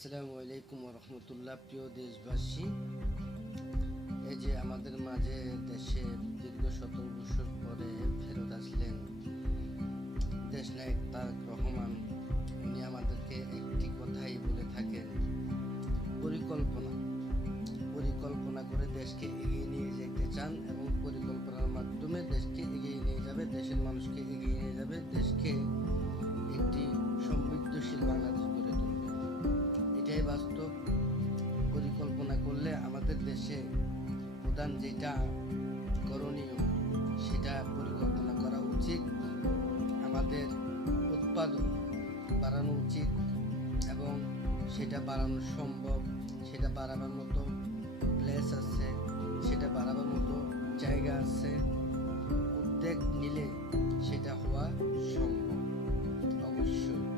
আসসালামু আলাইকুম রহমতুল্লাহ। প্রিয় দেশবাসী, এই যে আমাদের মাঝে দেশে দীর্ঘ 17 বছর পরে ফেরত আসলেন দেশনায়ক তারেক রহমান। উনি আমাদেরকে একটি কথাই বলে থাকেন, পরিকল্পনা করে দেশকে এগিয়ে নিয়ে যেতে চান এবং পরিকল্পনার মাধ্যমে দেশকে এগিয়ে নিয়ে যাবে, দেশের মানুষকে এগিয়ে নিয়ে যাবে, দেশকে একটি সমৃদ্ধশীল বাংলাদেশ গড়ে তুলবে। এটাই বাস্তব। পরিকল্পনা করলে আমাদের দেশে প্রধান যেটা করণীয় সেটা পরিকল্পনা করা উচিত। আমাদের উৎপাদন বাড়ানো উচিত এবং সেটা বাড়ানো সম্ভব। সেটা বাড়াবার মতো প্লেস আছে, সেটা বাড়াবার মতো জায়গা আছে। উদ্যোগ নিলে সেটা হওয়া সম্ভব অবশ্যই।